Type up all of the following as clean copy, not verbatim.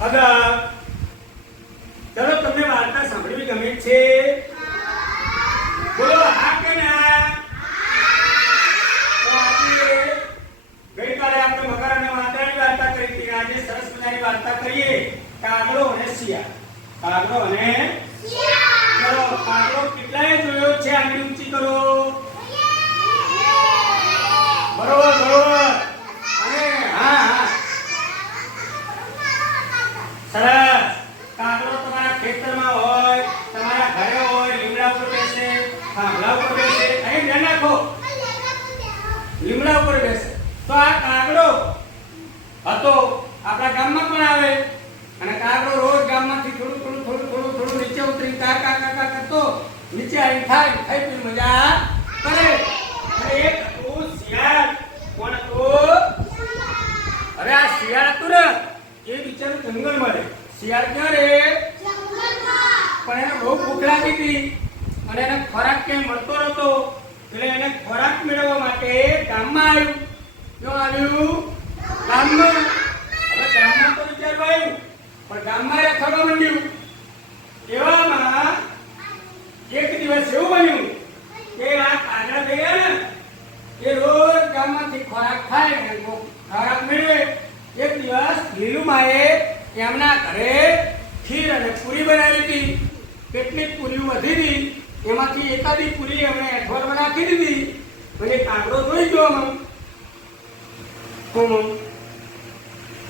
હવે ચલો તમને વાર્તા સાંભળવી ગમે છે? બોલો હા કે ના? તો આજે ગઈકાલે આપણે મગર અને વાંદરાની વાર્તા કરી હતી. આજે સરસ મજાની વાર્તા કરીએ કાગડો અને શિયાળ. કાગડો અને શિયાળ. ચલો કાગડો કેટલાએ જોયો છે? આંગળી ઊંચી કરો. બરોબર બરોબર. અને હા હા સરસ. કાગડો તમારા ખેતરમાં હોય, તમારા ઘરે હોય, લીમડા ઉપર બેસે, થાંભલા ઉપર બેસે. અહીં ધ્યાન રાખો, લીમડા ઉપર બેસે. તો આ કાગડો હતો આપણા ગામમાં પણ આવે અને કાગડો રોજ ગામમાંથી થોડું નીચે ઉતરી કા કા કા કા કરતો નીચે આવી ખાઈ પી મજા કરે. અને એક હતું શિયાળ. કોણ હતું? અરે આ શિયાળ હતું ને એ બિચારું જંગલમાં રહે. શિયાળ ક્યાં રહે? જંગલમાં. પણ એને બહુ ભૂખ લાગી હતી અને એને ખોરાક ક્યાંય મળતો નતો. એટલે એને ખોરાક મેળવવા માટે ગામમાં આવ્યું. ક્યાં આવ્યું? ગામમાં. હવે ગામમાં તો વિચારવા આવ્યું પણ ગામમાં રખડવા માંડ્યું. એવામાં એક દિવસ એવું બન્યું કે આ કાગડા થયા ને એ રોજ ગામમાંથી ખોરાક ખાય ને ખોરાક મેળવે. એક દિવસ લીલુમાએ એમના ઘરે ખીર અને પૂરી બનાવી હતી. કેટલીક પૂરીઓ વધી હતી, એમાંથી એકાદી પૂરી એમણે અઠવાડિયામાં નાખી દીધી. એટલે કાગડો જોઈ ગયો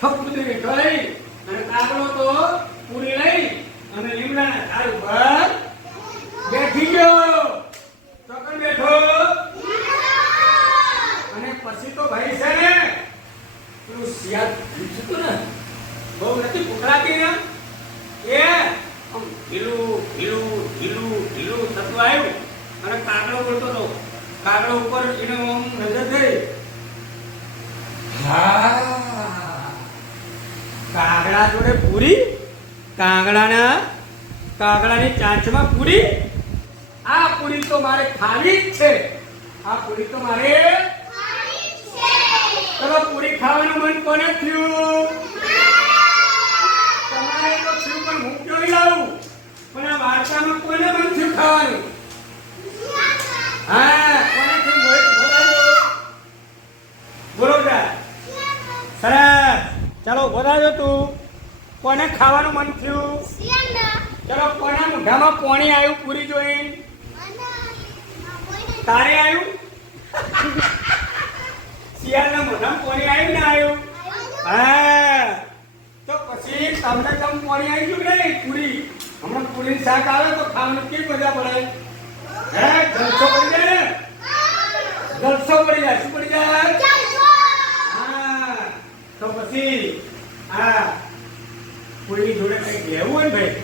ફક્ત બેઠો લઈ અને કાગડો તો પૂરી લઈ અને લીમડાના ઝાડ ઉપર બેઠી ગયો. ચોકન બેઠો અને પછી તો ભાઈ છે ને પેલું શિયાળ હતું ને બહુ નથી ભૂખલાતી ને એ આમ ઢીલું થતું આવ્યું અને કાગડો બોલતો હતો. કાગડો ઉપર એને આમ નજર થઈ. કાગડા જોડે પૂરી, કાગડાની ચાંચમાં પૂરી. આ પૂરી તો મારે ખાવી જ છે. આ પૂરી તો મારે ખાવી જ છે. ચલો પૂરી ખાવાનું મન કોને થયું? તમારે તો થયું પણ હું ક્યાં લાવું? પણ આ વાર્તામાં કોને મન થયું ખાવાનું? હા કોને થયું? બોલો સરસ. ચાલો બોલાજો તું. કોને ખાવાનું મન થયું? ચલો કોના મોઢામાં પાણી આવ્યું પૂરી જોઈ? તારે આવ્યું? શિયાળના મોઢામાં પાણી આવ્યું ને આવ્યું? હા તો પછી તમને કેમ પાણી આવી ગયું નહીં? પૂરી હમણાં પૂરી શાક આવે તો ખાવાનું કેવી મજા પડે? હે જલસો પડી જાય ને? જલસો પડી જાય. શું પડી જાય? તો પછી આ કોઈની જોડે કંઈક લેવું હોય ને ભાઈ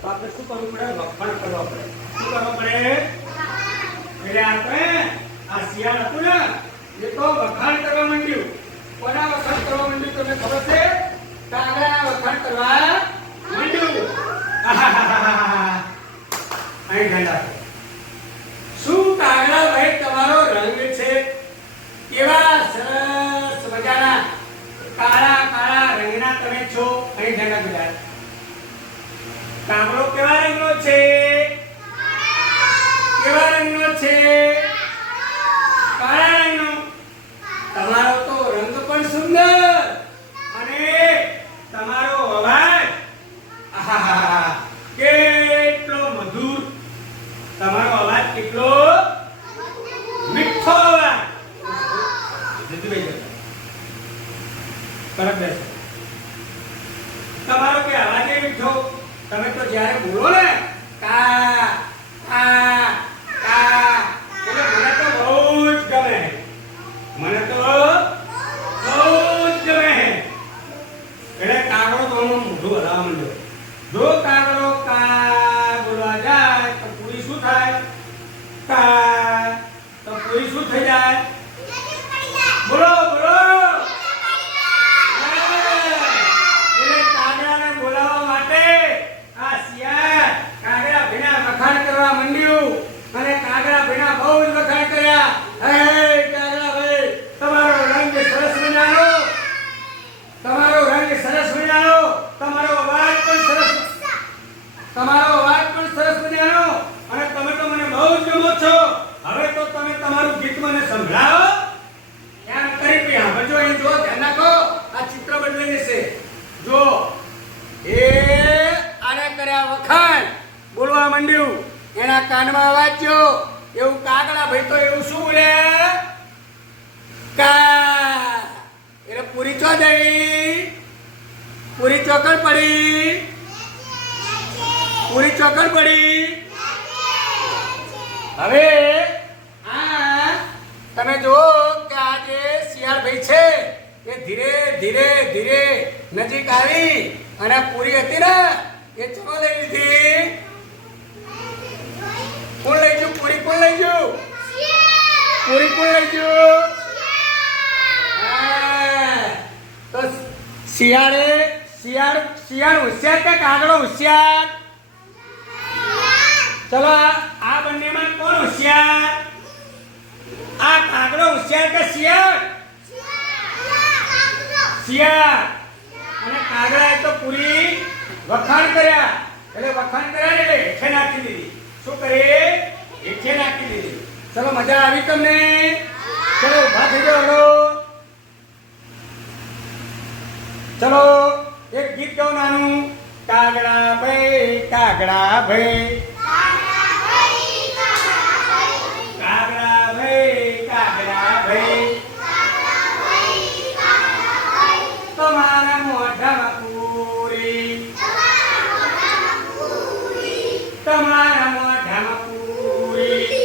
તો આપણે શું કરવું પડે? વખાણ કરવા પડે. શું કરવા પડે? એટલે આપણે આ શિયાળ હતું ને એ તો વખાણ કરવા માંડ્યું. કોના વખાણ કરવા માંડ્યું તમને ખબર છે? કાગડાના વખાણ કરવા માંડ્યું. અહીં ધ્યાન રાખો. શું કાગડા ભાઈ તમારો રંગ છે? કેવા સરસ મજાના કાળા રંગના તમે છો. અહીં ધ્યાન રાખજો. કાગડો કેવા રંગનો છે? કેવા રંગનો છે? કાળા રંગનો. તમારો તો રંગ પણ સુંદર અને તમારો અવાજ કેટલો મધુર. તમારો અવાજ કેટલો મીઠો અવાજ. તમારો કે અવાજ મીઠો. તમે તો જ્યારે બોલો ને કા કા કા એટલે મને તો બહુ જ ગમે. મને તો બહુ જ ગમે. એટલે કાગડો તો મોઢું હલાવવા માંડ્યો. જો કાગડો કા બોલવા જાય તો પૂરી શું થાય? કા તો પૂરી શું થઈ જાય? બોલો બોલો. તમારો રંગ સરસ મજાનો. તમારો રંગ સરસ મજાનો. કાનમાં અવાજ જો એવું કાગડા ભાઈ તો એવું શું બોલે કા એટલે પૂરી ચો જઈ પૂરી ચોકડ પડી પૂરી ચોકડ પડી હવે આ તમે જુઓ કે આ જે શિયાળ ભાઈ છે એ ધીરે ધીરે ધીરે નજીક આવી અને પૂરી હતી ને એ ચો લઈ લીધી કોણ લઈ ગયું પૂરી કોણ લઈ ગયું પૂરી કોણ લઈ ગયું તો શિયાળ હોશિયાર કે કાગડો હોશિયાર ચલો આ બંનેમાં કોણ હોશિયાર આ કાગડો હોશિયાર કે શિયાળ શિયાળ અને કાગડાએ તો પૂરી વખાણ કર્યા એટલે વખાણ કર્યા એટલે હેઠે નાખી દીધી શું કરે હેઠે નાખી દીધી ચલો મજા આવી તમને ચલો ઉભા થઈ જાઓ ચલો એક ગીત ગાઓ નાનું કાગડા ભાઈ કાગડા ભાઈ કાગડા ભાઈ કાગડા ભાઈ તમારા મોઢામાં પૂરી તમારા મોઢામાં પૂરી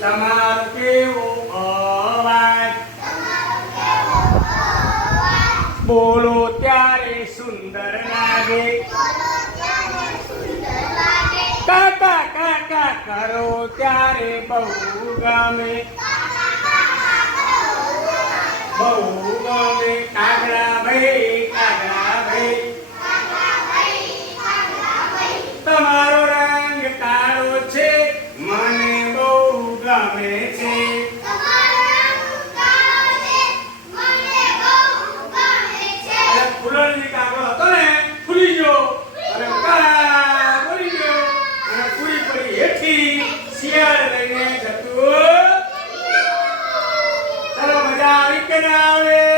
તમારો કેવો અવાજ બોલો ત્યારે સુંદર લાગે કાકા કાકા કરો ત્યારે બહુ ગમે બહુ ગમે કાગડા ભાઈ તમારો રંગ કાળો છે મને બહુ ગમે છે ફૂલોની કાગડો હતો ને ફૂલી ગયો અને કા બોલી ગયો અને પૂરી પડી હેઠી શિયાળ લઈને જતું ચલો મજા આવી કે ના આવે